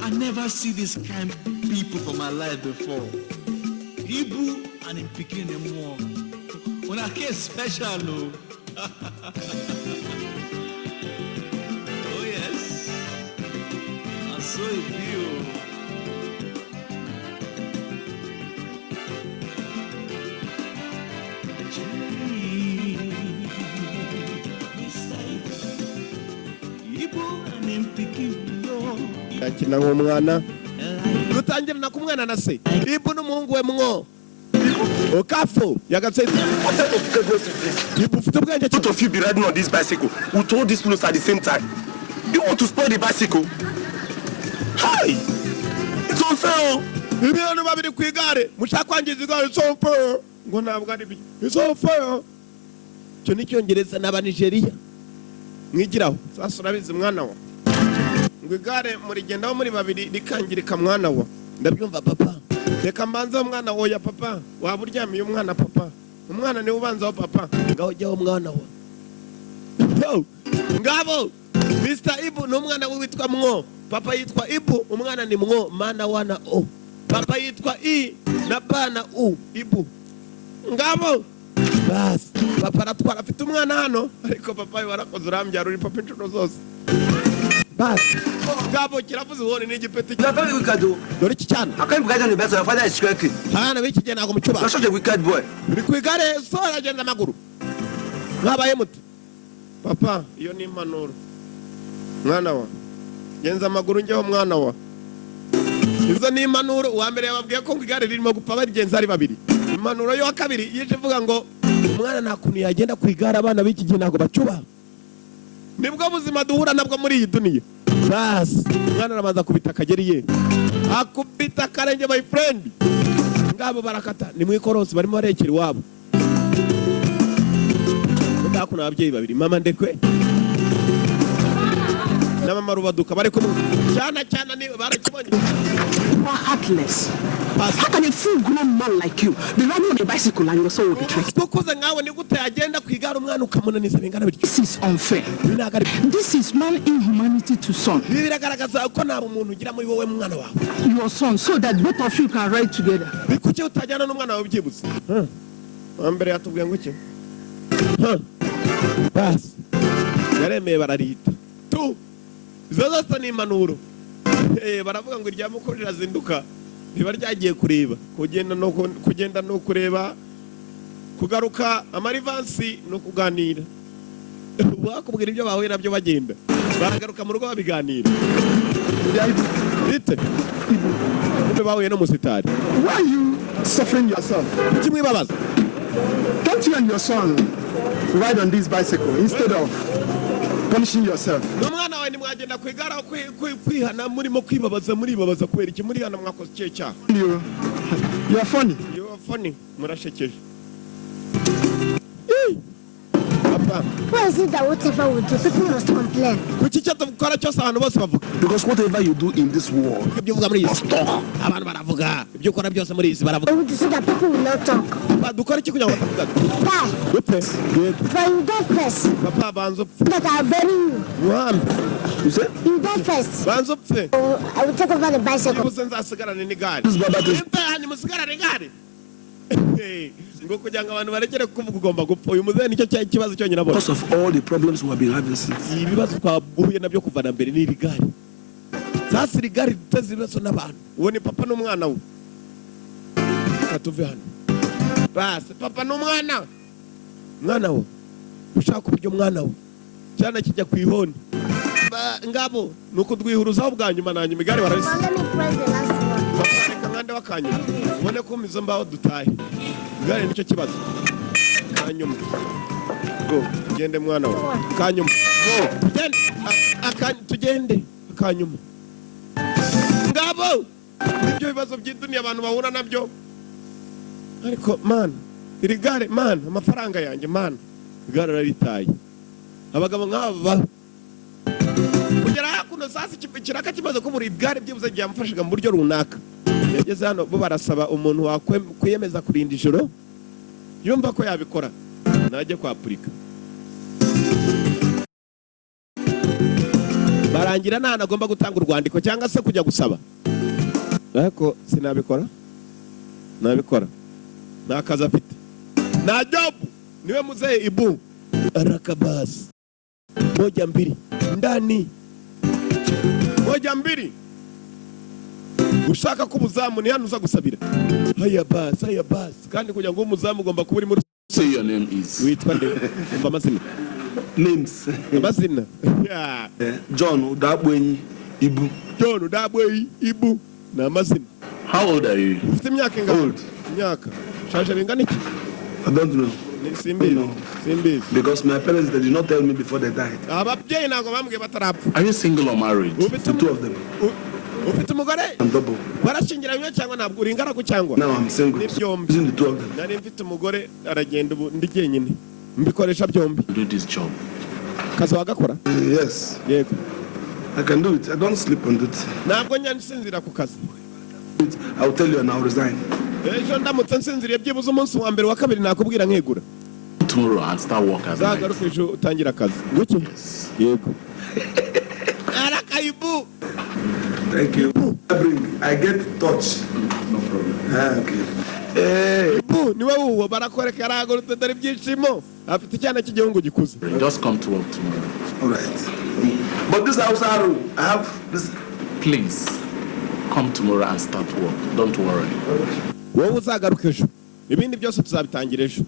I never see this kind of people for my life before. Ibu and in picking them more. When I came special, no. Oh yes, I saw it you. Ibu and in picking yo. Akina nk'umwana dutangira na kumwana na se Ibu n'umuhungu we mwo Okafor yagatse Both of you be riding on this bicycle. We told this close at the same time. You want to spoil the bicycle? Hi! It's unfair. ibintu babiri ku igare mushaka kwangiza igare it's unfair ngo ntabwo ari it's unfair cyo ni cyongereza n'aba Nigeria mwigiraho sasa urabizi mwana wa ngo igare muri gendaho muri babiri rikangirika mwana wa ndabyumva papa reka mbanza mwana wa ya papa waba uryamiye umwana papa umwana niwe ubanzaho papa ngaho jyaho mwana wa ngabo Mr Ibu n'umwana we witwa mwo papa yitwa Ibu umwana ni mwo mana wana o papa yitwa I na bana u Ibu ngabo bas papa aratwara afite umwana hano ariko papa warakoze urambyara uri papa inshuro zose bas ngabo kiravuze ubone n'igipeti Very wicked. dore iki cyane I can't believe the best. Your father is cracky. hana biki nago mucuba You're such a wicked boy. uri ku igare sora agenda amaguru mwabaye muti papa iyo ni impanuro mwana wa genza amaguru njyeho mwana wa izo ni impanuro uwa mbere yababwiye ko ngo igare ririmo gupfa barigenza ari babiri impanuro yo kabiri yije ivuga ngo umwana nta kuntu yagenda ku igare abana b'iki gihe ntago bacuba nibwo buzima duhura nabwo muri iyi duniya basi umwana arabanza kubita akageriye akubita akarenge my friend ngabo barakata ni mu ikorosi barimo barekera iwabo ndakuna ababyeyi babiri mama ndekwe na mama rubaduka bari kumwe cyana cyana ni barakibonye You are heartless. How can a full-grown man like you be riding on a bicycle and your soul will be tricked? kukoze ngawe ni gute yagenda ku igare umwana ukamunaniza bingana bityo This is unfair. This is man inhumanity to son. ibi biragaragaza ko nta umuntu ugira muri wowe mwana wawe Your son, so that both of you can ride together. bikuki utajyana n'umwana wawe byibuze ambere yatubwiye ngo iki basi yaremeye bararita tu izo zose ni impanuro baravuga ngo irya mukuru rirazinduka riba ryagiye kureba kugenda no kureba kugaruka amarivansi no kuganira bakubwira ibyo bahuye nabyo bagenda baragaruka mu rugo babiganira bite ibyo bahuye no musitari Why are you suffering yourself? kimwibabaza Can't you and your son ride on this bicycle instead of punishing yourself? n'umwana wawe nimwagenda ku igare aho kwihana murimo kwibabaza muribabaza kubera iki muri hano mwakoze icyo cyaha You are funny. you are funny murashekeje papa Why is it that whatever we do, people must complain? kuki icyo dukora cyose abantu bose bavuga Because whatever you do in this world, ibyo uvuga muri iyi si abantu baravuga ibyo ukora byose muri iyi si baravuga We will do so that people will not talk. papa dukora iki kugira ngo batavuga Why? upfe But you go first. papa banza upfe That I'll bury you. wambe you say? You go first. banza upfe So I will take over the bicycle. nibuze nzasigarane n'igare This brother is impe hanyuma usigarane igare ngo kugira ngo abantu barekere kuvuga ugomba gupfa uyu muzehe nicyo kibazo cyonyine abona because of all the problems we have been having since. ibibazo twahuye nabyo kuva na mbere ni iri gare sasa iri gare riteze ibibazo n'abantu uwo ni papa n'umwana we katuve hano basi papa n'umwana we ushaka uburyo umwana we cyane kijya ku ihoni ngabo ni ukudwihuruzaho bwa nyuma na nyuma igare Now bararisa let me press the last one. reka nkande wakanyuma ubone ko izo mbaho dutahe igare nicyo kibazo kanyuma go tugende mwana we kanyuma go tugende kanyuma ngabo nibyo bibazo by'iduniya abantu bahura nabyo ariko man iri gare man amafaranga yanjye man igare raritaye abagabo nk'aba kugera hakuno sasa ikiraka kimaze kubura ibwari byibuze byamufashaga mu buryo runaka. Yageze hano bo barasaba umuntu wakwiyemeza kurinda ijoro yumva ko yabikora najye kwa Afurika. Barangira nta agomba gutanga urwandiko cyangwa se kujya gusaba. Ariko sinabikora. Nabikora. Nta kazi afite. Na job niwe Mzee Ibu arakabasi. Moja mbili ndani. Moja mbili. Ushaka kubuzamu ni hano uza gusabira. Haya basi kandi kugira ngo umuzamu ugomba kuba uri muri. Say your name is. Witwa nde? Amazina. Names. Amazina. John Okafor Ibu. John Okafor Ibu. Na amazina. How old are you? Ufite imyaka ingahe? Old. Imyaka. Shaje bingana iki? I don't know. Simbi. Because my parents, they did not tell me before they died. Ababyeyi ntago bambwiye batarapfa. Are you single or married? The two of them. Ufite umugore? I'm double. Barashingiranywe cyangwa ntabwo uri ingaragu cyangwa? Now I'm single. Using the two of them. Nari mfite umugore aragenda ubu ndi jyenyine. Mbikoresha byombi. Do this job. Kazi wagakora? Yes. Yego. I can do it. I don't sleep on it. Ntabwo nyansinzira ku kazi. I'll tell you and I'll resign. Ejo ndamutse nsinziriye byibuze umunsi wa mbere wa kabiri nakubwira nkegura. Tomorrow I'll start work as night. Zagaruka ejo utangira akazi. Nguki? Yego. Ibu. Thank you. I get touch. No problem. Okay. Ibu niwe uwo barakwereka aragurutse dare byishimo. Afite cyane cy'igihungu gikuze. Just come to work tomorrow. All right. But this house, I have this. Please, come tomorrow and start work. Don't worry. Wowe uzagaruka ejo. Ibindi byose tuzabitangira ejo.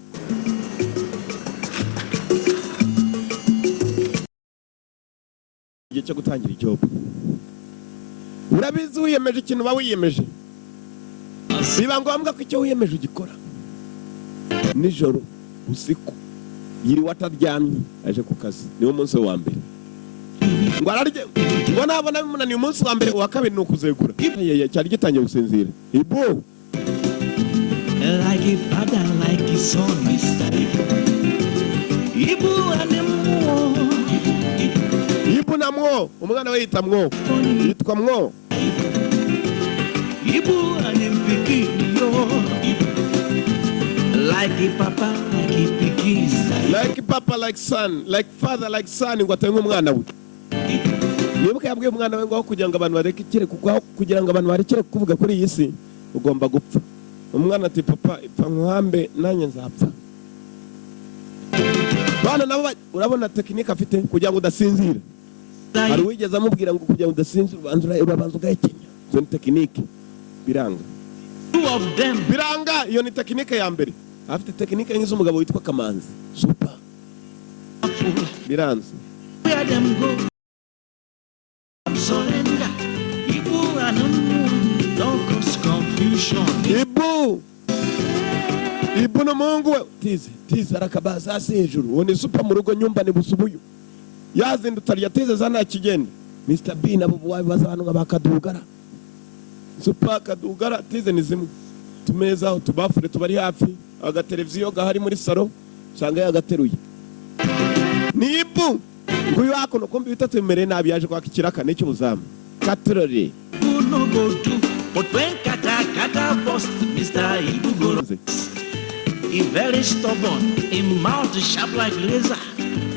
Igihe cyo gutangira ijob. Urabizi wiyemeje ikintu wiyemeje. Biba ngombwa ko icyo wiyemeje ugikora. Nijoro usiku yiri wataryamye aje ku kazi. Niwo munsi wa mbere. Ngo ararye. Ngo nabona bimunaniye umunsi wa mbere wa kabiri nukuzegura. Cyari gitangiye gusinzira. Ibu. Like a father, like his son, Mr. Ibu anemwo. Ibu na mwo, umwana we yita mwo. Yitwa mwo. Ibu anempiki yo. Like a papa, like a pikin. Like papa, like son, like father, like son. Ngo atenga umwana we. Nibuka yabwiye umwana we ngo kugira ngo abantu barekere kugira ngo abantu barekere kuvuga kuri iyi si ugomba gupfa. Umwana ati papa ipfa nkuhambe nanye nzapfa. Bana nabo urabona tekinike afite kugira ngo udasinzira. Hari wigeze amubwira ngo kugira ngo udasinzira urabanza ugahekenya. Zo ni tekinike biranga. Two of them. Biranga iyo ni tekinike ya mbere. Afite tekinike nk'iz'umugabo witwa Kamanzi. Super. Biranze. Where them go? Surrender. Ibu anemwo. Don't cause confusion. Ibu no Mungu we tize arakabaza hasi hejuru. Uwo ni super mu rugo nyumba ni busubuyu. Yazindutse yateze zana kigenda. Mr B nabo baza hano ngabakadugara. Super kadugara tize ni zimwe. Tumeza aho tubafure tubari hafi. Aga televiziyo gahari muri salo sanga yagateruye. Ni Ibu. Nguyu wako no kombi bitatu imbere nabi yaje kwa kiraka n'icyo buzamu. Katrori. No go do. But when kata bust, Mr. Ibu go. He very stubborn, him mouth sharp like laser.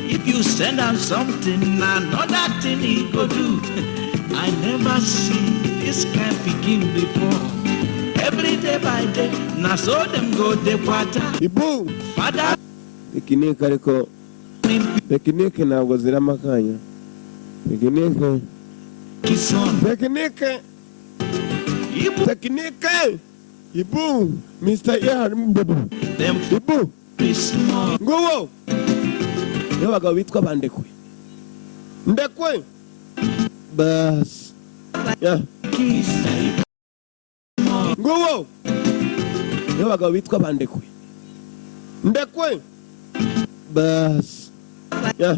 If you send out something, another thing he go do. I never see this kind of pikin before. Every day by day, now so them go the water. Ibu. Father. Tekinike ariko. Tekinike ntabwo zira makanya. Tekinike. Kison. Tekinike. Ibu. Tekinike. Ibu. Mr Ibu. Them Ibu. small. Ngowo. Yo bagabo bitwa bandekwe. Ndekwe. Bas. Ya. Ngowo. Yo bagabo bitwa bandekwe. Ndekwe. Bas. Ya.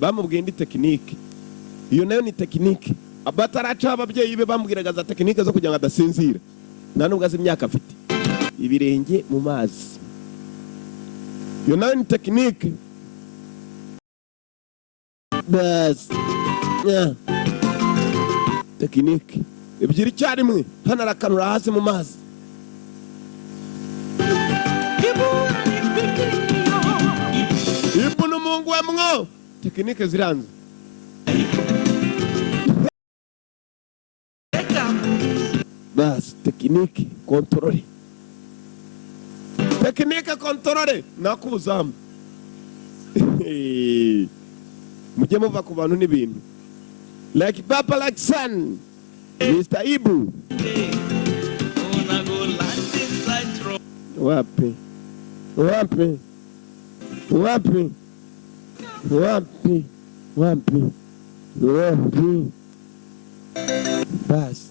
Bamubwiye indi tekinike. Iyo nayo ni tekinike. Abataraca ababyeyi be bambwiraga za tekinike zo kugira ngo adasinzira. Nta nubwo azi imyaka afite. Ibirenge mu mazi. Iyo nayo ni tekinike. Bas. Tekinike. Ebyiri cyarimwe. Hano arakanura hasi mu mazi. Ibu n'umungu we mwo. Tekinike ziranze. Bas, tekinike kontrole. Tekinike kontrole nakubuzamu. Mujye muva ku bantu n'ibintu. Like Papa like son. Mr Ibu. Wapi? Wapi? Wapi? Wapi? Wapi? Wapi? Bas.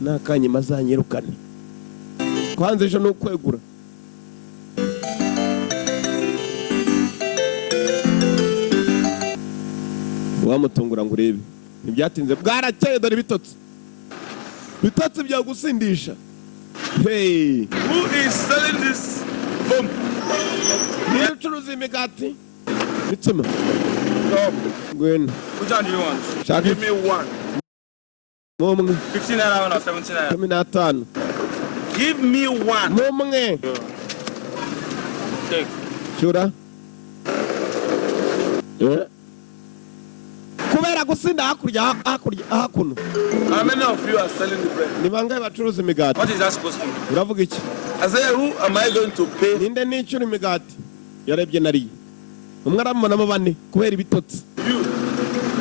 Nakanye mazanyirukane. Kwanza ejo n'ukwegura. Wamutungura ngo urebe. Ntibyatinze bwarakeye dore bitotsi. Bitotsi bya gusindisha. Hey, Who is selling this bomb? nicuruza imigati. Bitsema. Stop. Gwen. Which one do you want? Shaki. Give me one. Momwe. 15 naira or 17 naira? 15. Give me one. Momwe. Take. Shura. Kubera gusinda hakuno. How many of you are selling the bread? Ni bangahe bacuruza imigati? What is that supposed to mean? Uravuga iki? I say, who am I going to pay? Ninde nicura imigati? Yarebye nariye. Umwe aramubonamo bane kubera ibitotsi. You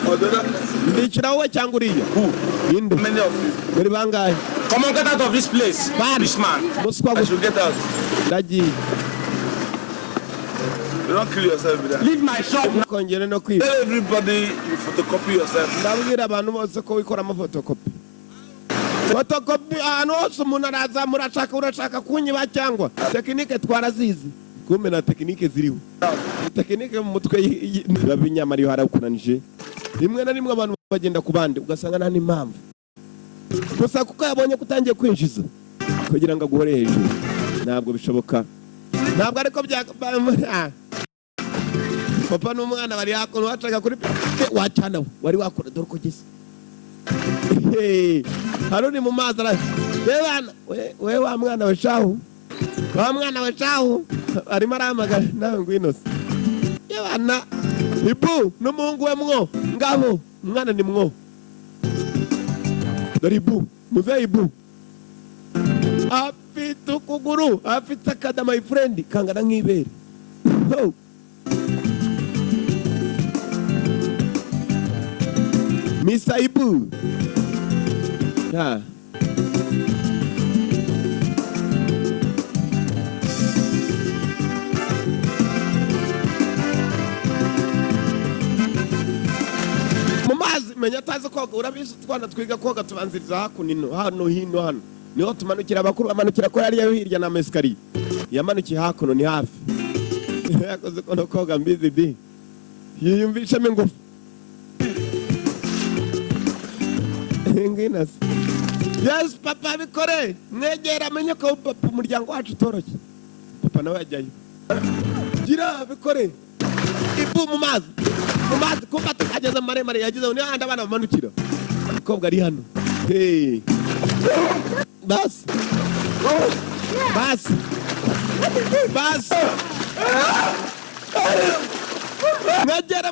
or the other person? Ndicira wowe cyangwa uriya? Who? Ninde? Many of you. Muri bangahe? Come on, get out of this place. This man. Muswa I should get out. ndagiye. You don't kill yourself with that. Leave my shop. Kongere no kwiba. Tell everybody you photocopy yourself. Ndabwira abantu bose ko wikoramo fotokopi. Fotokopi ahantu hose umuntu araza urashaka kunyiba cyangwa tekinike twarazizi. Kumbe na tekinike ziriho. Tekinike mu mutwe babinyamara yo harakunanije. Rimwe na rimwe abantu bagenda ku bandi ugasanga nta n'impamvu. Gusa kuko yabonye kutangiye kwinjiza kugira ngo aguhore hejuru. Ntabwo bishoboka. Ntabwo ariko bya Papa n'umwana bari hakuno wacaga kuri wacana wari wakora dore ko gise. Haruni mu mazi ara. We wa mwana we shahu. Wa mwana we shahu. Arimo aramagara nawe ngwino. Yabana Ibu n'umuhungu we mwo ngabo umwana ni mwo. Dore Ibu muze Ibu. Afite ukuguru afite akada my friend kangana nk'ibere. Mr Ibu. Yeah. Mumazi menya tazi koga urabizi twana twiga koga tubanziriza hakuno hano hino hano. Niho tumanukira abakuru amanukira ko yari hirya na meskari. Yamanukiye hakuno ni hafi. Yakoze kono koga mbizi di. Yiyumvisha mengufu. Nginas. Yes papa bikore. Mwegera amenye ko papa umuryango wacu toroke. Papa nawe ajyayo. Gira bikore. Ibu mu mazi. Mu mazi kuba tukageza maremare yagize ni handi abana bamanukira. Kobwa ari hano. Hey. Bas. Bas. Bas.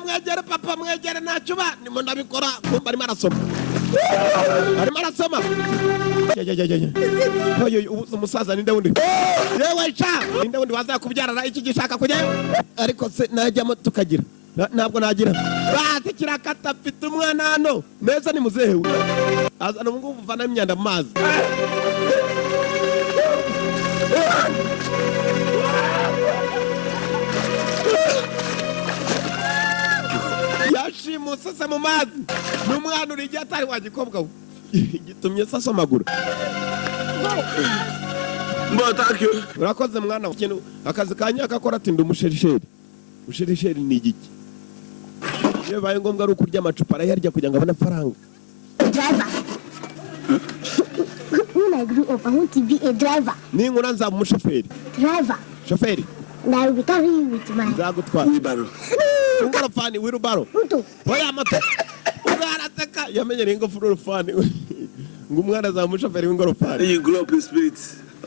Mwegera papa mwegera nacuba nimo ndabikora kumba ari marasoma. Ari marasoma. Oyo umusaza ninde wundi? Yewe cha ninde wundi wazakubyarara iki gishaka kujyayo? Ariko se najyamo tukagira. Ntabwo nagira. Batikira katafite umwana hano. Neza ni muzehe. Azana nguvu vana imyanda mazi. Yashimu sasa mu mazi. N'umwana uri atari wagikobwa. Gitumye sasa amaguru. Thank you. Urakoze mwana ikintu akazi kanya akakora ati ndumushirisheri. Mushirisheri ni igiki? Ye baye ngombwa ari ukurya amacupa arayarya kugira ngo abone faranga. Driver. When I grew up, I want to be a driver. Ni nkura nzaba umushoferi. Driver. Shoferi. And I will be carrying you with my wheelbarrow. Ingorofani wirubaro. Ruto. Oya moto. Ugarateka yamenye ringo furufani. Ngumwana za mushoferi w'ingorofani. You grow up in spirit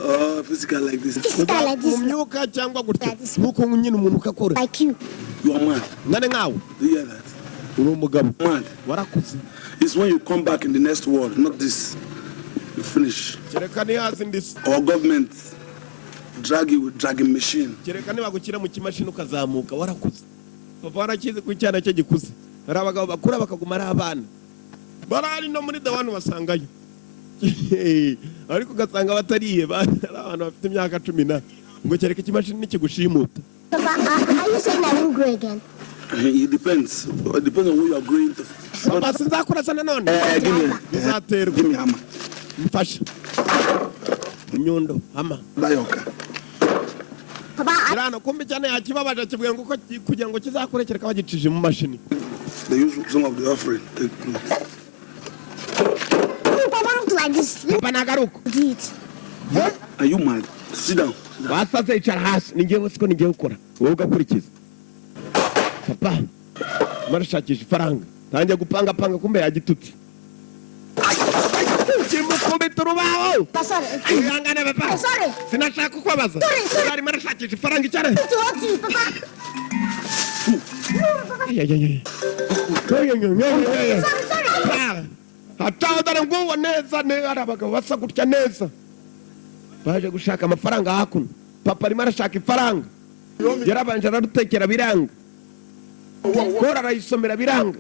or physical like this. Physical like this. Mumyuka cyangwa gutya. Nuko nyine umuntu ukakora. Like you. You are mad. Ngane ngawe. Do you hear that? Uri umugabo. Mad. Warakuze. It's when you come back in the next world, not this. You finish. Cherekani hasi ndisi. Our government drag you with dragging machine. Cherekani bagukira mu kimashini ukazamuka warakuze. Papa warakize ku cyana cyo gikuze. Hari abagabo bakura bakaguma ari abana. Barari no muri dawanu basangayo. Ariko ugasanga batariye abantu bafite imyaka 10 ngo kereka ikimashini nikigushimuta. Papa, are you saying I won't grow again? It depends. It depends on who you are going to. Papa sinzakura sana none. Give me hammer. Mfasha. Nyundo hama. Dayoka. Papa, Rano kumbi cyane yakibabaje kibwe ngo kugira ngo kizakurekera bagicije mu mashini. They use some of the offering. Take Papa, don't like this. Papa nagaruko. Do it. Are you mad? Sit down. Wasaze icara hasi ningewe siko ningewe ukora. Wowe ugakurikiza. Papa. Marashakisha ifaranga. Tangiye gupanga kumbe yagitutse. Kimukubita urubaho. Sorry. Ihangane papa. Sorry. Sinashaka kukubabaza. Sorry. Ari marashakisha ifaranga icara. To hurt you, Papa. Sorry. Hataudara nguwo neza abagabo basa gutya neza. Baje gushaka amafaranga hakuno. Papa arimo arashaka ifaranga. Yarabanje ararutekera biranga. Kora arayisomera biranga.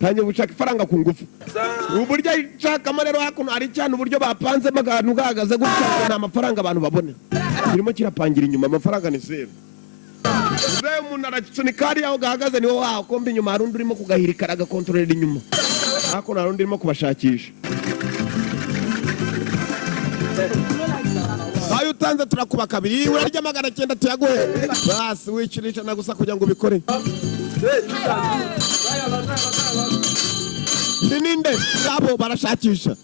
Tangiye gushaka ifaranga ku ngufu. Uburyo ishakamo rero hakuno ari cyane uburyo bapanzemo ahantu gahagaze gutya nta mafaranga abantu babona. Kirimo kirapangira inyuma amafaranga ni zero. Uze umuntu arasunika hariya aho gahagaze niwo waho kombi inyuma hari undi urimo kugahirika agakontorera inyuma. Hakuno hari undi urimo kubashakisha. Ayo utanze turakuba kabiri urarya 900 tuyaguhe. Basi wikirisha nagusa kugira ngo ubikore. Ninde abo barashakisha.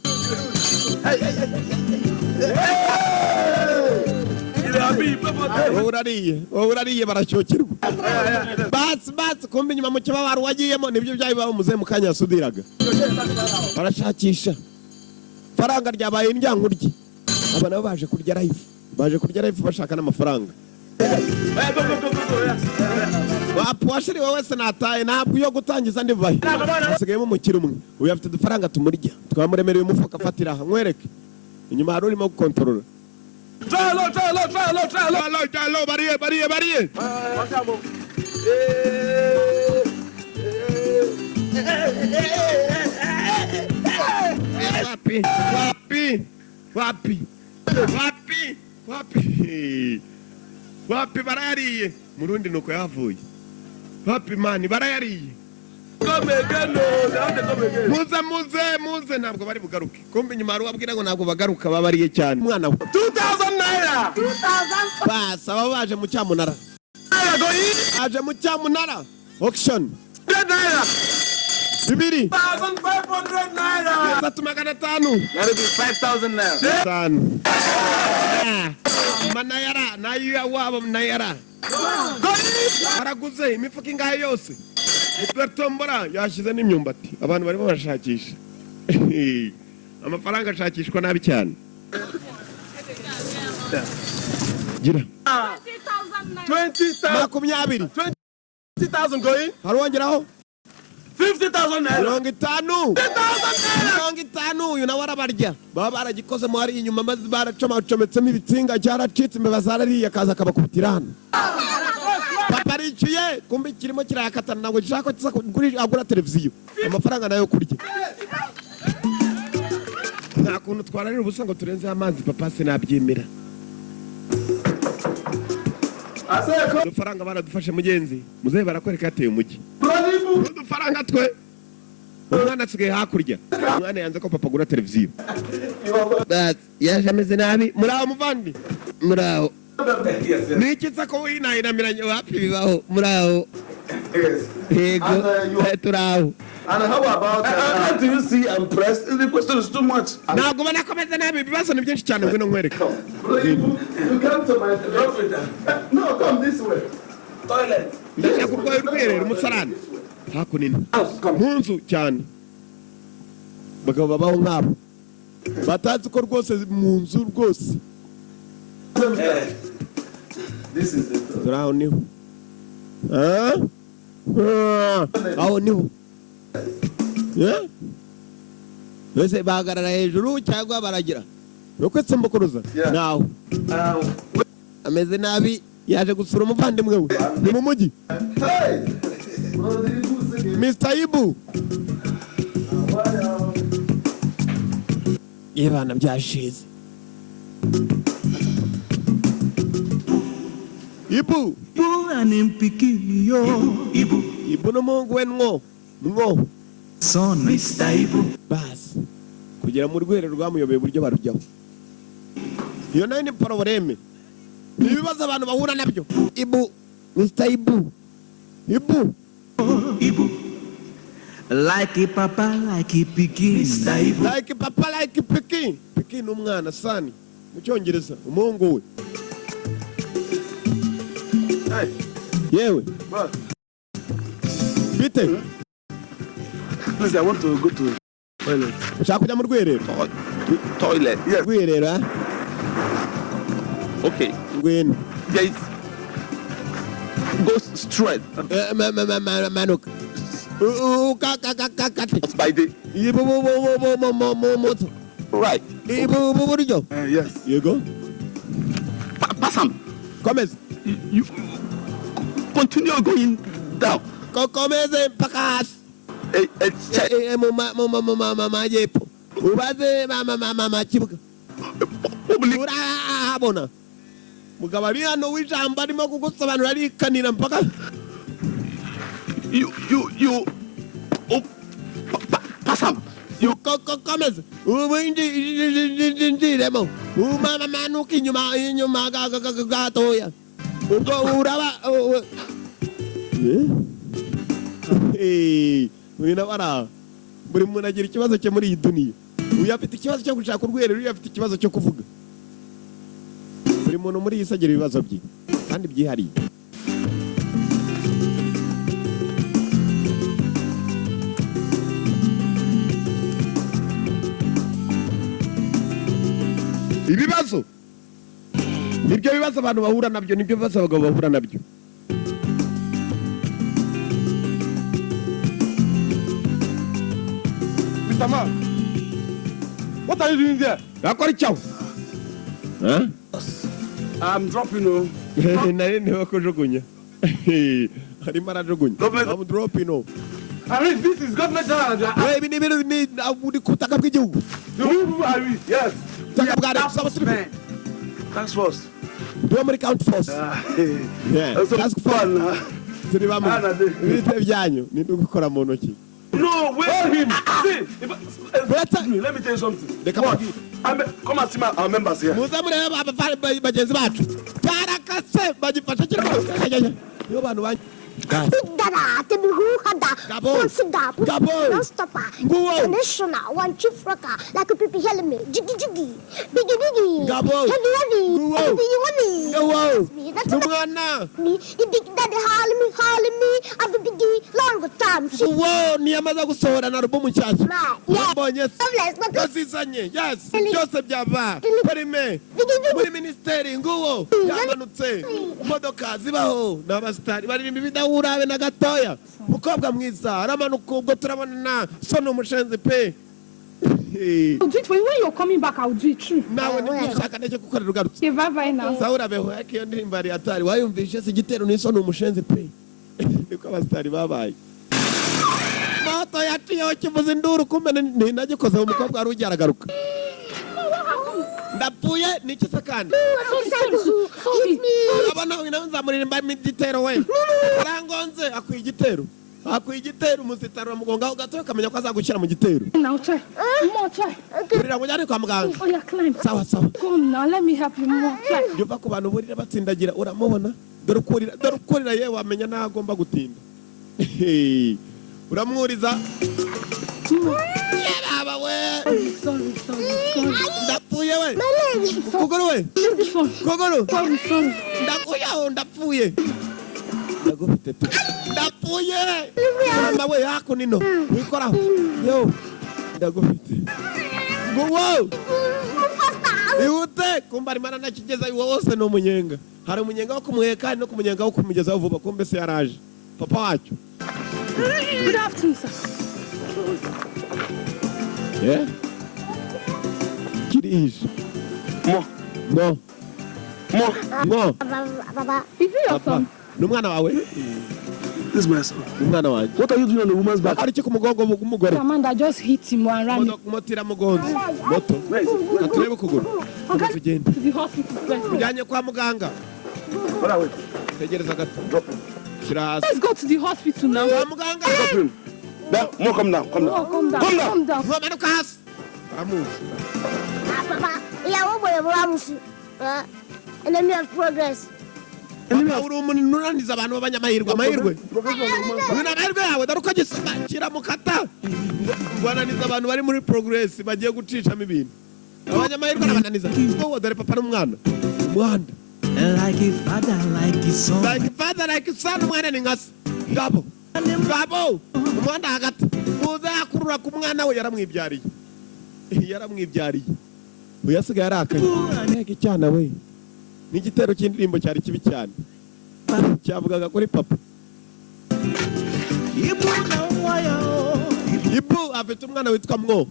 Urariye baracyokerwa. Basi kumbe nyuma mu kibabaro wagiyemo nibyo byabibaho muze mukanya sudiraga. Barashakisha. Faranga ryabaye indyankurye. Aba nabo baje kurya live bashaka n'amafaranga. Wapwashiri wowe se nataye ntabwo yo gutangiza ndivahe. Asigayemo umukire umwe. Uyu afite udufaranga tumurya. Twamuremereye umufuka afatira aha nkwereke. Inyuma hari urimo gukontorora. Jalo bariye. Wapi barayariye. Murundi nuko yavuye. Wapi mani barayariye. Muze ntabwo bari bugaruke. Kumbe nyuma hari wabwira ngo ntabwo bagaruka babariye cyane. Umwana 2000 naira. 2000. Basa babaje mu cyamunara. Aje mu cyamunara. Auction. 100 naira. 2,500 naira. 3,500. That'll be 5,000 naira. Manayara nayo wabo nayara. Baraguze imifuka ingahe yose. Itombora yashize n'imyumbati. Abantu barimo barashakisha. Amafaranga ashakishwa nabi cyane. Gira. 20,000. 20,000 going. Harongeraho. 50,000 naira. 50,000 uyu nawe arabarya. Baba baragikoze mu hari inyuma maze baracometsemo ibitsinga cyaracitse imbeba zarariye akaza akabakubitira hano. Papa aricuye kumbe kirimo kirakatana ntabwo gishaka agura televiziyo. Amafaranga nayo kurya. Nta kuntu twararira ubusa ngo turenze amazi papa sinabyemera. Udufaranga baradufashe mugenzi. Muzehe barakwereka yateye umujyi. Udufaranga twe. Umwana asigaye hakurya. Umwana yanze ko papa agura televiziyo. Yaje ameze nabi. Muraho muvandi. Muraho. Nikitsa ko winahiramiranye wapi bibaho. Muraho. Yego. Turaho. And how about... How do you see I'm pressed? The question is too much. Ntabwo ubona ko ameze nabi ibibazo ni byinshi cyane ngwino nkwereke. You come to my... No, come this way. Toilet. Ndashaka urwaye urwerera umusarani. Hakunini. Mu nzu cyane. Bagabo babaho nkabo. Batazi ko rwose mu nzu rwose. This is it. Aho niho. Aho niho. Bese bahagarara hejuru cyangwa baragira. Nuko tsembukuruza. Naho. Ameze nabi yaje gusura umuvandimwe we. Ni mu mujyi. Mr Ibu. Ibana byashize. Ibu. Ibu no mungu wenwo. Ngo. Son Mr Ibu. Bas. Kugera mu rwero rwamuyobeye buryo barujyaho. Iyo nayo ni probleme. Ibibazo abantu bahura nabyo. Ibu. Mr Ibu. Ibu. Ibu. Like a papa, like a pikin. Mr Ibu. Like a papa, like a pikin. Pikin umwana sani. Mu cyongereza umuhungu we. Hey. Yewe. What? Bite. Please, I want to go to toilet. Ushaka kujya mu rwerero. Toilet. Yes. Rwerero. Okay. Ngwino. Yes. Go straight. Manuka. By the... Right. Yes. You go. Pass him. Come. You continue going down. Komeze pakas. Mama yepo. Ubaze mama chibuka. Urabona. Mugabari hano wijamba arimo kugusobanura ari kanira mpaka. You pass him. You komeze. Ubindi demo. Mama manuka inyuma gatoya. Ubwo uraba. Winabara. Buri muntu agira ikibazo cye muri iyi duniya. Uyu afite ikibazo cyo gushaka urwerero, uyu afite ikibazo cyo kuvuga. Buri muntu muri iyi si agira ibibazo bye kandi byihariye. Ibibazo nibyo bibazo abantu bahura nabyo, nibyo bibazo abagabo bahura nabyo. Mr. Man, what are you doing there? Akora icyaho. I'm dropping you. Nari niho kujugunya. Harimo arajugunya. I'm dropping. I mean, this is government job. Ibi ni ibintu ni kutaka bw'igihugu. Who are we? Yes. Task force. Do muri count force. Task force. Turi bamwe. Ibite byanyu ni gukora mu ntoki. No, wait him. See, let me tell you something. Come and see our members here. Muza mureba bagenzi bacu. Barakase bagifasha kirimo. Yo bantu banyu. Gabo. International one chief rocker like a pipi helmet. Jiggy jiggy. Biggy biggy. Gabo. Heavy. Wow. That's me. The big daddy hollering me. I've a biggie longer time. Wow, ni amaza gusohora na album nshyashya. Mbonye. Yes. Yes. Joseph Java. Perime. Muri ministeri nguwo. Yamanutse. Modoka zibaho n'abastari baririmba bidahura na gatoya. Mukobwa mwiza aramanuka ubwo turabona sono umushenzi pe. I'll do it for you. When you're coming back, I'll do it true. Nawe nishaka nje gukorera ugarutse. Okay, bye now. Saura beho yake ndirimba ari atari. Wayumvishe se igitero ni sono umushenzi pe. Niko abastari babaye. Moto yatiyo kivuza induru kumbe ni nagikoze umukobwa ari ugyaragaruka. Ndapfuye niki se kandi. Abana winanza muririmba igitero we. Arangonze akwiye igitero. Akwiye igitero umusitaro mugonga ugatoka kamenya ko azagushyira mu gitero. Now try. More try. Burira ngo yari kwa muganga. Oh yeah, climb. Sawa. Come now, let me help you more. Climb. Yuva ku bantu burira batsindagira uramubona. Dore ukurira yewe wamenya nagomba gutinda. uramwuriza baba we Sorry. ndapfuye we My leg. kuguru we This one. kuguru Sorry. ndakuyaho ndapfuye ndagufite tu ndapfuye mama we hako nino wikoraho yo ndagufite wow ihute kumba rimana nakigeza iwo wose no munyenga hari umunyenga wo kumuheka no kumunyenga wo kumugeza vuba kumbe se yaraje papa wacu Good afternoon, sir. yeah kirish Mo. Baba. Is it your papa son? numwana wawe This is my son. umwana wawe What are you doing on the woman's back? ari cyo kumugongo w'umugore Amanda just hit him and ran him. motira mugonzi moto aturebe kuguru Okay. tugende To the hospital first. ujyanye kwa muganga What are we? tegereza gato Drop him. shira hasi Let's go to the hospital now. kwa muganga Drop him. Now, Mo, come down. Come Oh, down. calm down. Come down. Calm down. mwamanuka hasi aramuzi Papa. Yeah, what boy Ramusi? Enemy of progress. papa uri umuntu unaniza abantu b'abanyamahirwe amahirwe uyu amahirwe yawe dore uko gisakira mukata bananiza abantu bari muri progress bagiye gucishamo ibintu abanyamahirwe n'abananiza wowe dore papa n'umwana umuhanda Like a father, like his son. like father like son umwana ni nkase ngabo umuhanda hagati uza yakurura ku mwana we yaramwibyariye uyu asigaye arakaye mbega icyana we n'igitero cy'indirimbo cyari kibi cyane cyavugaga kuri papa Ibu afite umwana witwa mwo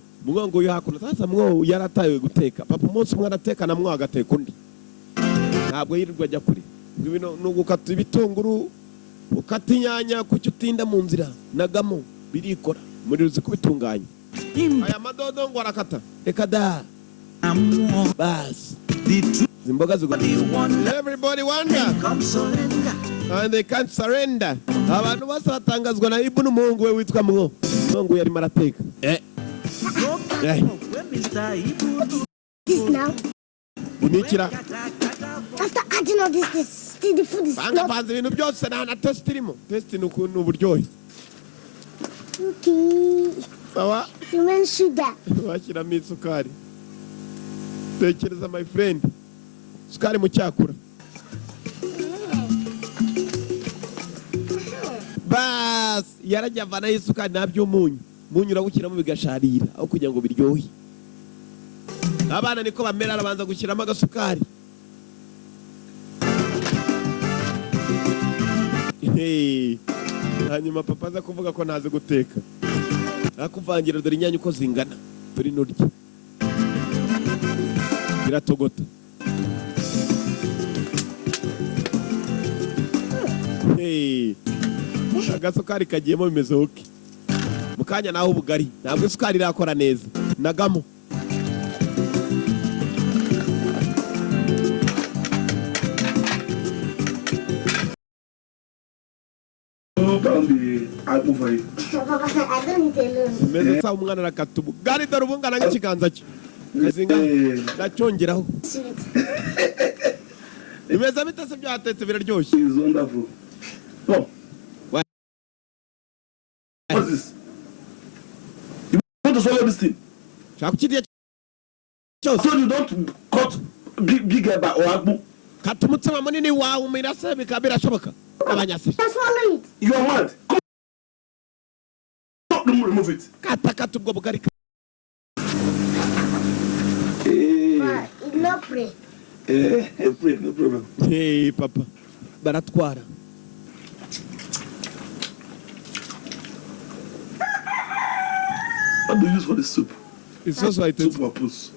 ngo uyu hakuno sasa mwo yarataye guteka papa umunsi umwe arateka na mwo agateka undi ntabwo yirirwa ajya kure ibintu ni ugukata ibitunguru ukata inyanya kuki utinda mu nzira nagamo birikora muri ruzi kubitunganya aya madodo ngo arakata reka da basi imboga zigomba everybody wonder and they can't surrender abantu bose batangazwa na Ibu n'umuhungu we witwa mwo umuhungu yarimo arateka Mr Ibu. This now. unikira After adding all this, still the food is banga not panze ibintu byose na test irimo test ni uburyohe okay. sawa Human sugar. washyiramo isukari tekereza my friend isukari mu cyakura bas yarajya avanaho isukari ntaby'umunyu umunyu urawushyiramo bigasharira aho kugira ngo biryohe abana niko bamera arabanza gushyiramo agasukari hanyuma papa aza kuvuga ko ntazi guteka akuvangira dore inyanya uko zingana turi nurya biratogota agasukari kagiyemo bimeze hoke mu kanya naho ubugari ntabwo isukari irakora neza nagamo I don't eat alone. meze sawa umwana arakata ubugari dore ubungana nk'ikiganza cye kazinga ndacyongeraho Sweet. imeze bite se byo hatetse biraryoshye It's wonderful. No. What? What's this? You want to swallow this thing? shaka ukiriye I cyose told you don't cut big by Oagbu. kata umutsima munini wawe umirase bikaba birashoboka abanyasi Just swallow it. You are mad. Come on. Remove it. kata ubwo bugari But it not pray. Pray, no problem. hey papa baratwara What do you use for the soup? isosi wayitetse Soup or puss?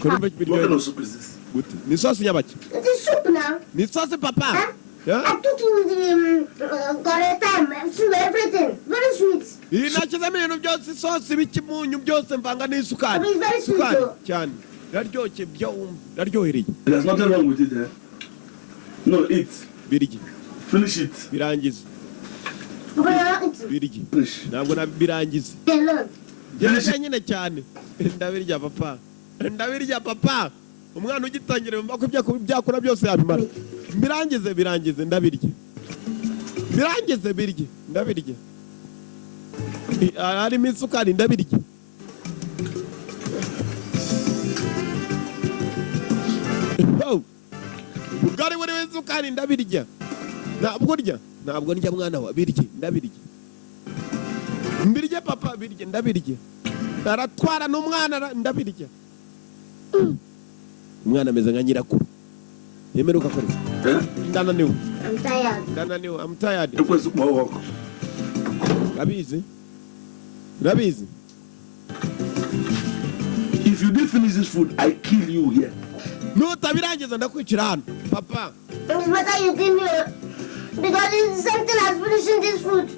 kuri mbe What kind biryoshye of soup is this? gute ni isosi nyabaki It is soup now. ni isosi papa I took you the got time, soup, everything. Very sweet. iyi nashyizemo ibintu byose isosi b'ikimunyu byose mvanga n'isukari It's very sweet isukari though. cyane iraryoshye biraryohereye There's nothing wrong with it, eh? No, eat. birye Finish it. birangize But you're not eating. birye Finish. ntabwo birangize Alone. njyewe nyine cyane ndabirya papa umwana ugitangira yumva ko byakura byose yabimara birangize ndabirye birye ndabirya harimo isukari ndabirya. Ubwari buri isukari ndabirya. Ntabwo ndya mwana wa birye ndabirya. Mbirye papa birye ndabirya. Aratwara n'umwana ndabirya. Umwana ameze nka nyirakuru. Yemeruka kuri. Ndananiwe. I'm tired. Rabizi. If you didn't finish this food, I kill you here. No, tabirangiza ndakwicira hano. Papa. It's better you give me because it's something as finishing this food.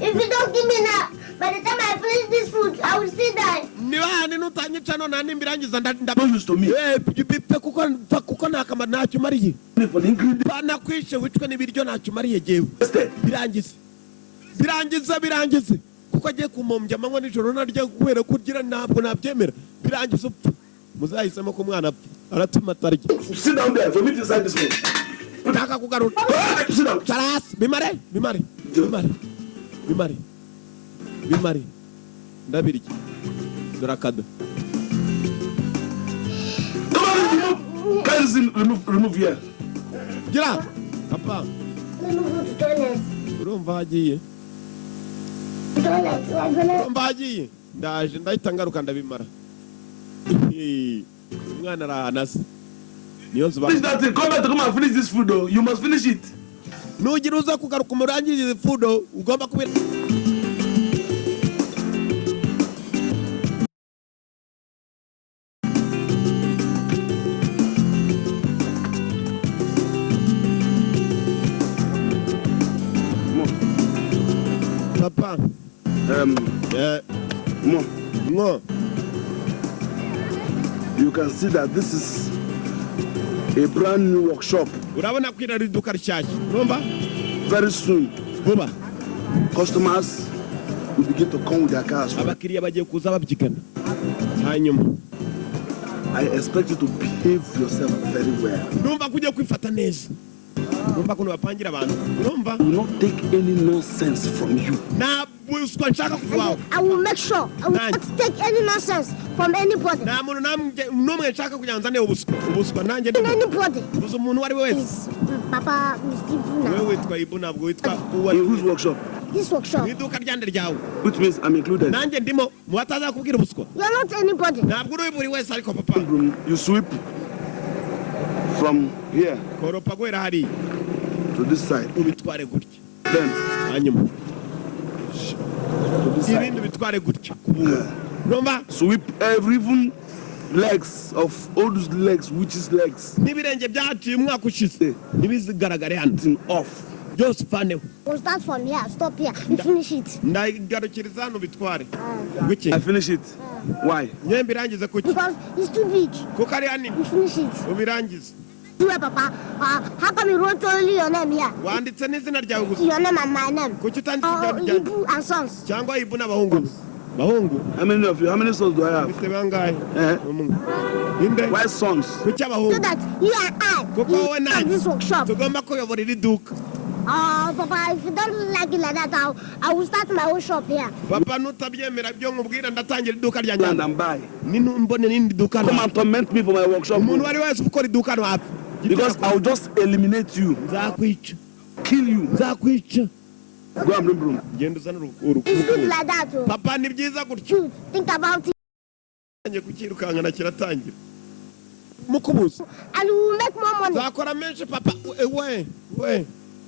If you don't give me now, by the time I finish this food, I will still die. Niba nutanyica none nimbirangiza Don't use to me. bipe kuko nakama ntacyo mariye. For the ingredient. Bana kwishe wicwe n'ibiryo ntacyo mariye jewe. Birangize. Kuko agiye kumombya amanywa nijoro naryo kubera kugira ntabwo nabyemera. Birangize upfa. Muzahisemo ko umwana apfa. Aratuma atarya. Sit down there for me to inside this room. Utaka kugaruka. Sit down. Charas, bimare. Ndabirya. Durakada. Come on, remove here. Gira. Papa. Let me go to toilet. Urumva hagiye. Toilet. Ndaje ndahita ngaruka ndabimara. Umwana arahanase. Niyo nzuba. Finish that thing. Come back to come and finish this food though. You must finish it. Nugira uza kugaruka umurangirize food ugomba kubira. Papa. No. You can see that this is a brand new workshop. Urabona kwira riduka rishyashya. Urumva? Very soon, Vuba. customers will begin to come with their cars. Abakiriya bagiye kuza babyigana. Hanyuma. I expect you to behave yourself very well. Numva kujya kwifata neza. Numva kuno bapangira abantu. Urumva? Do not take any nonsense from you. Na buswa nshaka kuvaho. I will make sure I will not take any nonsense from anybody. Na muntu numwe nshaka kujanza ne ubuswa nanjye. Anybody. Uzo umuntu wari wese. Papa, Mr Ibu. Wewe witwa Ibu nabwo witwa uwa. In whose workshop? This workshop. Iduka ryande ryawe. Which means I'm included. Nanjye ndimo muwataza kubwira ubuswa. You are not anybody. Ntabwo uri buri wese ariko papa. You sweep from here Koropa gwera hari. to this side. Ubitware gutya. Then Hanyuma. to this side. Ibindi bitware gutya. Urumva? Sweep every even legs of all those legs, witches' legs. N'ibirenge byaciye umwaka ushize. Nibizigaragare hano. Off. Just faneho. We'll start from here. Stop here. You finish it. Ndagarukiriza hano bitware. Wiki. I finish it. Why? Nyembe irangize kuki. Because it's too big. Kuko ari hanini. You finish it. Ubirangize. Do it, Papa. How come you wrote only your name here? Wanditse n'izina ryawe gusa. Your name and my name. Kuki utanditse ibyawe byanjye? Ibu and sons. Cyangwa Ibu n'abahungu. Bahungu. How many of you? How many sons do I have? Bite bangahe? Eh? Inde. Why sons? Kuki So abahungu. that you and I Kuko will wowe start nanjye. this workshop. Tugomba kuyobora iri duka. Papa, if you don't like it like that, I will start my own shop here. Papa nutabyemera byo nkubwira ndatangira iduka ryanjye. Land and buy. Mbone n'indi duka. Come and torment me for my workshop. Umuntu wari wese ukora iduka hano hafi. Because I'll just eliminate you. Nzakwica. Kill you. Nzakwica. Go and bring broom. Genda uzana It's good like that. Papa ni byiza gutyo. Good. Think about it. Ngiye kukirukankana kiratangira. Mukubuza. And we will make more money. Zakora menshi papa.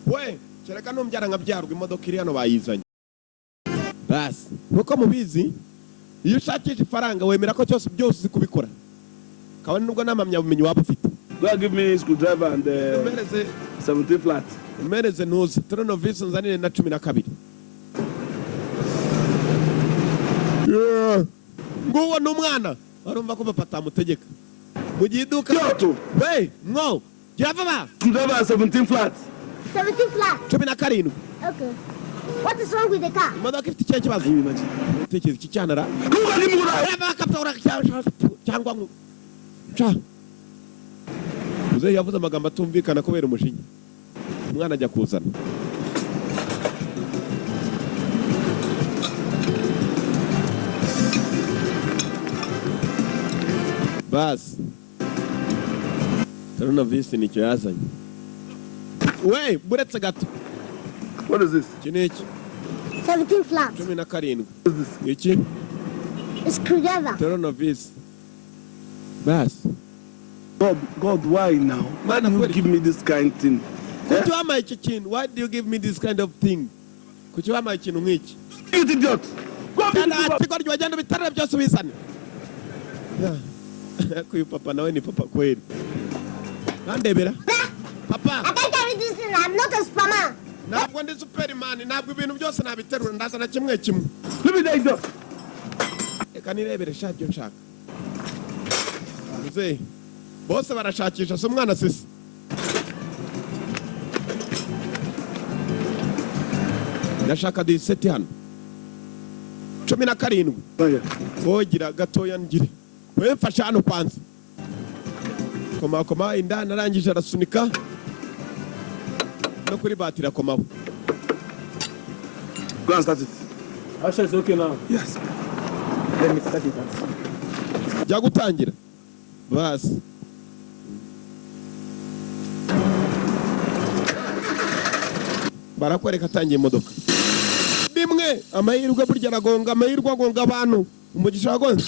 We. Kereka numbyara nkabyarwa imodoka iri hano bayizanye. Basi. Nuko mubizi iyo ushakisha ifaranga wemera ko cyose byose uzi kubikora. Kabone nubwo namamya bumenyi waba ufite. Go and give me a screwdriver and 17 flat. Umereze ntuzi. Tronovisi nzanire na 12. Nguwo n'umwana. Arumva ko papa atamutegeka. Mu gihe iduka. Kyoto. Hey, ngo. Girava. Screwdriver and 17 flat. 17 flat. 17. Okay. What is wrong with the car? Imodoka ifite icyo kibazo. Utekereza iki cyanara? Go and give me that. Urava kaptora cyangwa ngo. Cha. Uze yavuze amagambo atumvikana kubera umushinya. Umwana ajya kuzana. Bas. Turn of this in each other. Wait, buretse gato. What is this? Chinich. 17 flaps. Cumi na karindwi. What is this? Iki? A screwdriver. Turn of this. Bas. God, why now? Why do you give me this kind of thing? Kuchwa my chin. Why do you give me this kind of thing? Kuchwa my chin ungichi. You idiot! Kana atiko ryo jana bitara byose bisane. Kuyu papa nawe ni papa kweli. Nandebera. Papa. I can't carry this thing. I'm not a spammer. Ntabwo ndi superman, ntabwo ibintu byose nabiterura ndazana kimwe kimwe. Leave me there, idiot! Reka nirebere sha byo nshaka. Muze. Bose barashakisha so mwana sisi. Ndashaka diseti hano. 17. Wogira gatoya ngire. We mfasha hano kwanza. Koma indana arangije arasunika. No kuri batira komaho. Go and start it. Asha is okay now. Yes. Let me start it. Jya gutangira. Basi. Barakwereka atangiye imodoka. Bimwe amahirwe burya aragonga, amahirwe agonga abantu. Umugisha wagonze.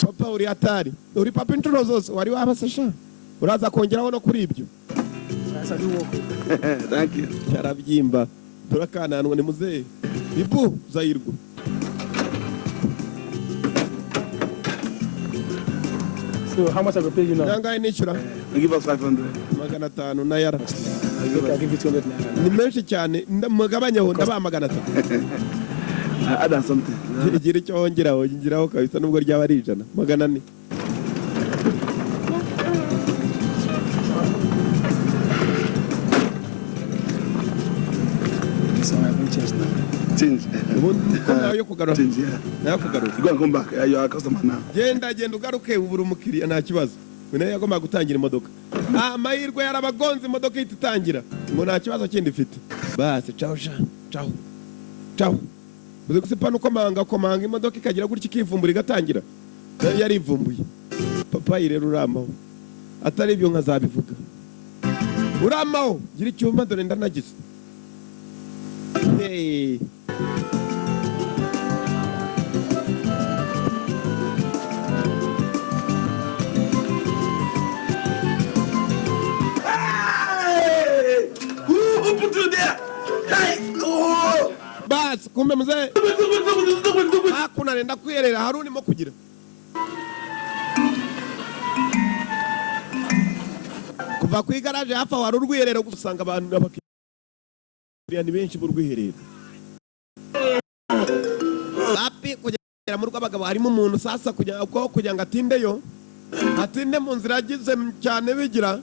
Papa uri atari. Uri papa inshuro zose wari wabasasha. Uraza kongeraho no kuri ibyo. Thank you. Cyarabyimba. Turakananwa ni muzehe. Ibu zayirwa. So how much have I paid you now? Nangaye nishyura. You give us 500. 500 na yara. I'll give you 200 naira. Ni menshi cyane. Mugabanyaho ndaba 500. Add on something. Igira icyo wongeraho kabisa nubwo ryaba ari 100. 400. So I haven't changed now. Change. Yo kugarura. Change, yeah. Nayo kugarura. Go and come back. You are a customer now. Genda ugaruke ubura umukiriya nta kibazo. Wene yagomba gutangira imodoka. Amahirwe yarabagonze imodoka ititangira. Ngo nta kibazo kindi ifite. Basi ciao sha. Ciao. Ciao. Uzi gusipana komanga imodoka ikagira gutya ikivumbura igatangira. Yari ivumbuye. Papa rero uramaho. Atari ibyo nkazabivuga. Uramaho gira icyuma dore ndanagize. Hey. Who put you there? Hey! Oh! Bas, kumbe mzee. Hakuna nenda kuyerera haruni mo kugira. Kuva ku igaraje hafa wari urwiyerero gusanga abantu abakiriya ni benshi burwiherero. Happy kugera mu rw'abagabo harimo umuntu sasa kugira ngo atindeyo. Atinde mu nzira agize cyane bigira.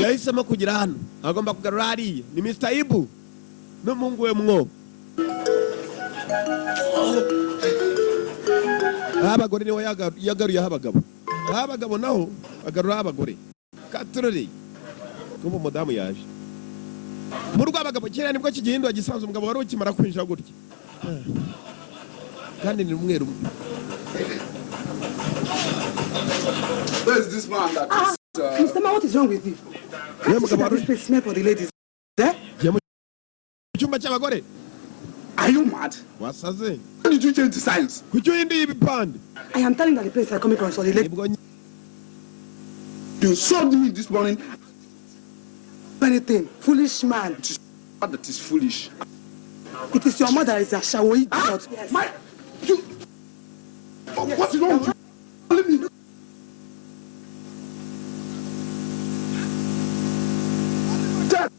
Yahisemo kugira hano. Agomba kugarura hariya. Ni Mr Ibu. N'umuhungu we mwo. Abagore niwe yagaruye abagabo. Abagabo naho agarura abagore. Katurori. Kumva umudamu yaje. Mu rw'abagabo kera nibwo kigihindwa gisanzwe umugabo wari ukimara kwinjira gutya. Kandi ni umweru. Where is this man that is? Mr. Man, what is wrong with you? Can't you see that this place smell for the ladies? Eh? Icyumba cy'abagore. Are you mad? Wasaze. Why did you change the signs? Kucyo indi ibipande. I am telling that the place are coming from for the ladies. You showed me this morning. Anything, foolish man. That is foolish. It is your mother is a shawoid. Yes. My, you. Oh, what is wrong with you? Let me. Dad.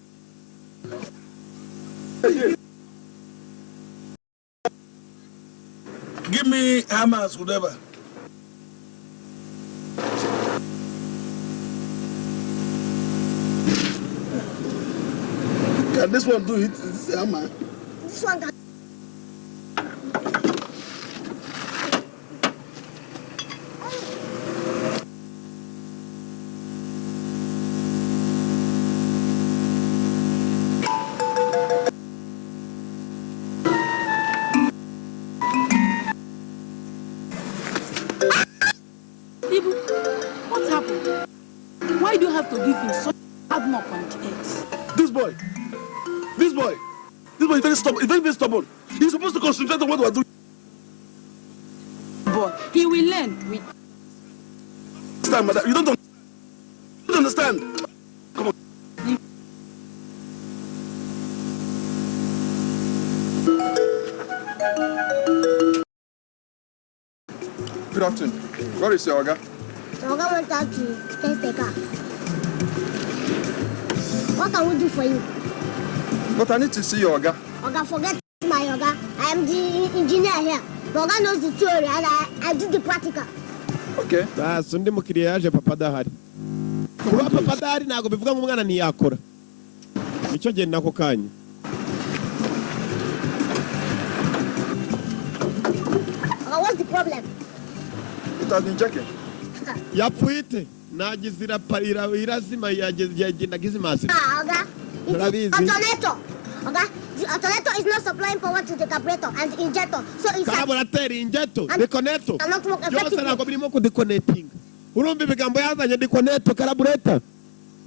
Give me hammers, whatever. Can this one do it? Is this a hammer? This one can. Ibu, This boy is very stubborn. He's very stubborn. He's supposed to concentrate on what we're doing. But he will learn. Understand, madam? You don't understand. Come on. Good afternoon. Where is your Oga? Oga went out to test the car. What can we do for you? But I need to see your Oga. Oga, forget my Oga. I am the engineer here. The Oga knows the theory and I do the practical. Okay. Sundi mukiriya yaje papa dahari. Kuba papa dahari ntago bivuga ngo umwana ntiyakora. Nicyo gihe nako kanya. Oga, what's the problem? It has been checking. Yapfuite nagizira parira irazima yagenda gizimasi. Oga, it is alternator. Oga, the alternator is not supplying power to the carburetor and the injector. So it's carburetor, injector, deconnector. Cannot work effectively. Yose nako birimo kudeconnecting. Urumva ibigambo yazanye deconnector, carburetor.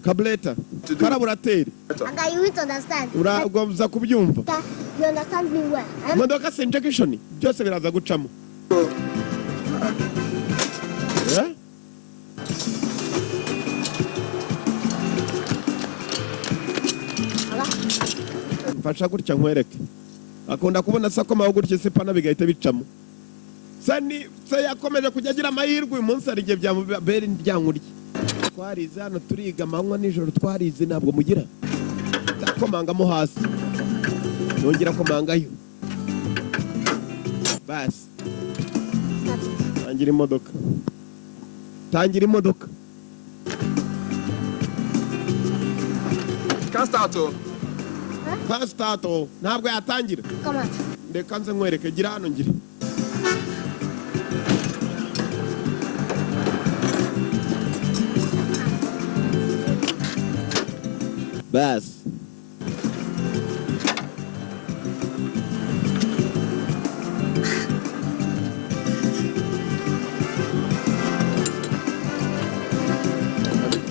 Carburetor. Carburetor. Oga, you will understand. Uragoza kubyumva. You understand me well. Modoka injection byose biraza gucamo. Mfasha gutya nkwereke. Akunda kubona sakoma gutya sepana bigahita bicamo. Sani se yakomeje kujya agira amahirwe uyu munsi ari gihe byamubera indyankurye. Twarize hano turiga amanywa nijoro twarize ntabwo mugira. Ndakomangamo hasi. Nongera komangayo. Basi. Tangira imodoka. Tangira imodoka. Can't start. Can't start. Ntabwo yatangira. Come on. Ndeka nze nkwereke gira hano ngira. Bas.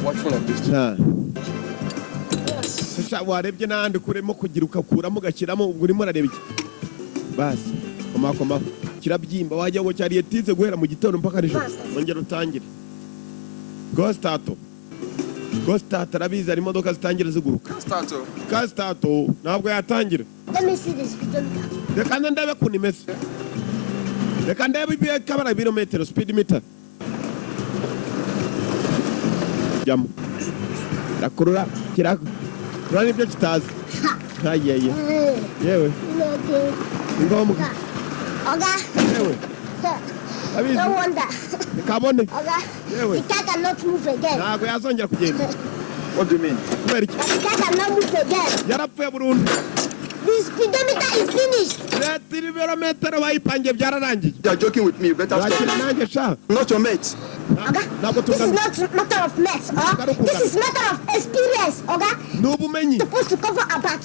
Watchful of this. Sha warebye nandi kuremo kugira ukakuramo gakiramo ubwo urimo arareba iki. Basi. Koma kirabyimba wajya ngo cyari yetize guhera mu gitondo mpaka nijoro. Ongera utangire. Go start. Go start arabiza ari imodoka zitangira ziguruka. Ka start ntabwo yatangira. Let me see this speedometer. Reka ndabe kuni mesi. Reka ndabe ibiye kabara birometero speed meter. Jamu. Dakurura kirako. Rani ibyo kitazi. Hayeye. Yewe. Ngombwa. Oga. Yewe. No wonder. Kabone. Oga. Yewe. The car cannot move again. Ntabwo yazongera kugenda. What do you mean? The car cannot move again. Yarapfuye burundu. The speedometer is finished. Ibirometero bayipangiye byararangiye. You are joking with me. You better Rakina stop. nanjye sha. Not your mate. Oga, this is not matter of maths, this is matter of experience, Oga. Nubumenyi. Supposed to cover about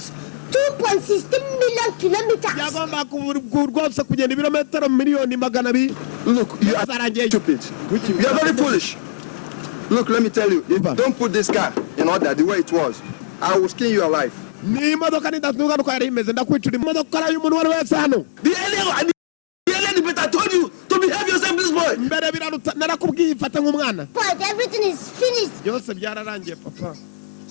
2.16 million kilometers. Yagomba kurwose kugenda ibirometero miliyoni magana abiri. Look, you are stupid. You are very foolish. Look, let me tell you, if you don't put this car in order the way it was, I will skin you alive. Ni imodoka nidatuka nuko yari imeze ndakwicura imodoka y'umuntu wari wese hano. The alien better told you to behave yourself, this boy. Mbere biraruta narakubwiye ifata nk'umwana. But everything is finished. Byose byararangiye papa.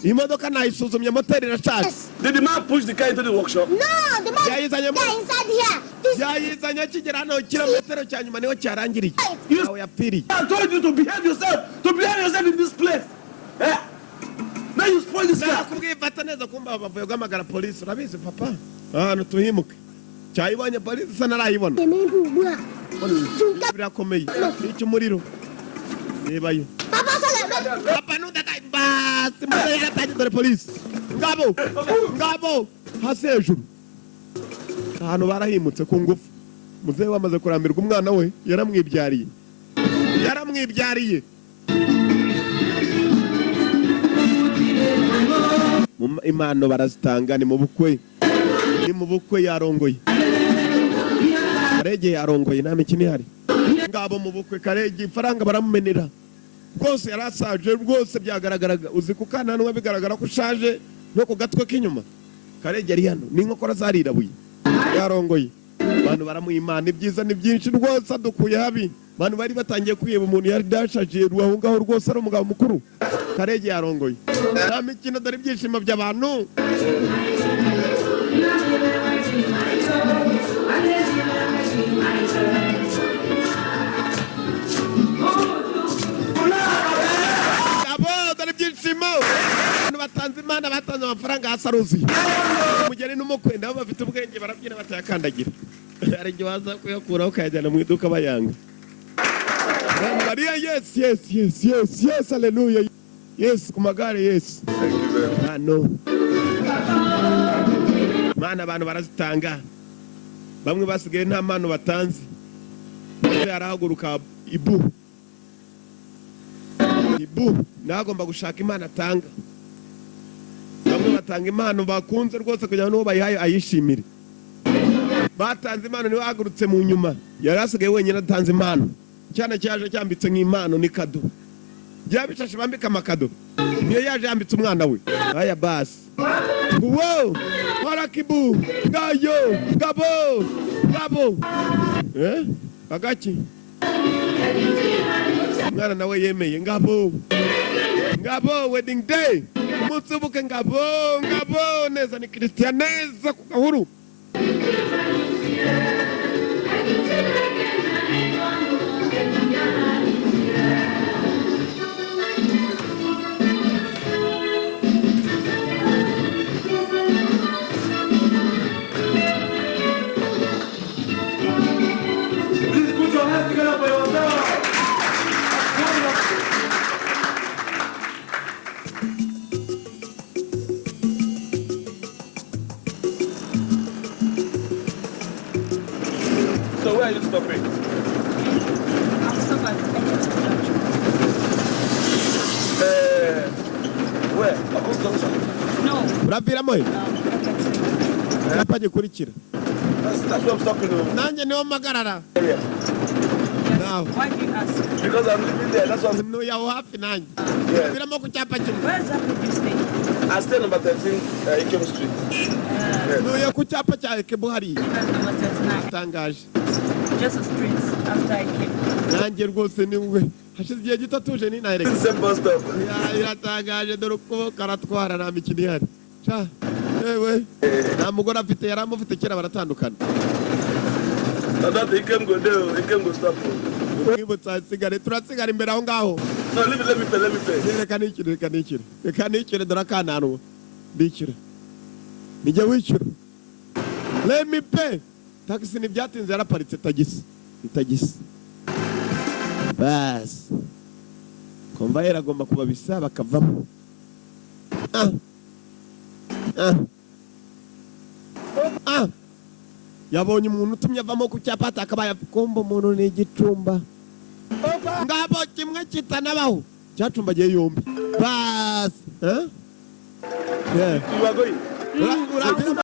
Imodoka nayisuzumye moteri irashaje. Did the man push the car into the workshop? No, the man is inside here. Yayizanye kigera hano kilometero cya nyuma niho cyarangiriye. Aho yapfiriye. I told you to behave yourself in this place. Eh? Now you spoil this car. Nakubwiye ifata neza kumba bavuye guhamagara polisi urabizi papa. Ahantu tuhimuke. Cyayibonye polisi isa narayibona. Birakomeye. Icyo umuriro. Rebayo. Papa nudaka basi mwana yaratangiye dore polisi. Ngabo hasi hejuru. Ahantu barahimutse ku ngufu. Muzehe wamaze kurambirwa umwana we yaramwibyariye. Impano barazitanga ni mu bukwe yarongoye. Karege yarongoye nta mikino ihari. Ngabo mu bukwe Karege ifaranga baramumenera. Rwose yarasaje rwose byagaragaraga uzi kukananwa bigaragara ko ushaje no ku gatwe k'inyuma. Karegeri hano ni inkokora zarirabuye yarongoye abantu baramuyimana ibyiza ni byinshi rwose adukuye habi abantu bari batangiye kwiyeba umuntu yari dashaje ruaho ngaho rwose ari umugabo mukuru Karege yarongoye nta mikino dore ibyishimo by'abantu batanze imana batanze amafaranga hasaruzi umugeni n'umukwe nabo bafite ubwenge barabyina batayakandagira hari igihe waza kuyakuraho ukayajyana mu iduka bayanga Maria yes hallelujah yes ku magare yes hano mana abantu barazitanga bamwe basigaye nta mpano batanze yarahaguruka Ibu nagomba gushaka imana atanga bamwe batanga impano bakunze rwose kugira ngo bayihaye ayishimire batanze impano niwe hagurutse mu nyuma yari asigaye wenyine atanze impano cyane cyaje cyambitse nk'impano ni kado byabishashe bambika amakado niyo yaje yambitse umwana we aya basi wow warakibu gayo gabo agaki mwana nawe yemeye ngabo wedding day mutsubuke ngabo neza ni Christian neza ku gahuru Where are you stopping? I'll stop at Agasobanuye. Where? Agasobanuye? No. Urapira moyo? Kapaje kurikira. That's where I'm stopping. Nanje niho magarara. Yeah. Now. Why do you ask? Because I'm living there. That's why I'm... No, you're happy nanje. Yeah. Urapira ku cyapa kimwe. Where exactly do you stay? I stay number 13, Ikemu Street. Yes. No, yo ku cyapa cya Kebuhari. That's number 39. Tangaje. Just a street after I came. Nanje rwose ni we. Hashize igihe gito tuje ni nahere. Same bus stop. Iratangaje dore uko karatwara na mikini yari. Cha. Ewe. Na mugora afite yaramufite kera baratandukana. That Ikemu go there, Ikemu go stop. Mwibutsa sigare turasigara imbere aho ngaho. No, let me pay. Reka nikire dore akananu. Ndikira. Nijya wishyura. Let me pay. Taxi ni byatinze yaraparitse tagisi. Bas. Konvayera agomba kubabisa bakavamo. Yabonye umuntu utumye avamo ku cyapa atakabaye kombo umuntu ni igicumba. Ngabo kimwe kitanabaho. Cyacumbagiye yombi. Bas. You are going.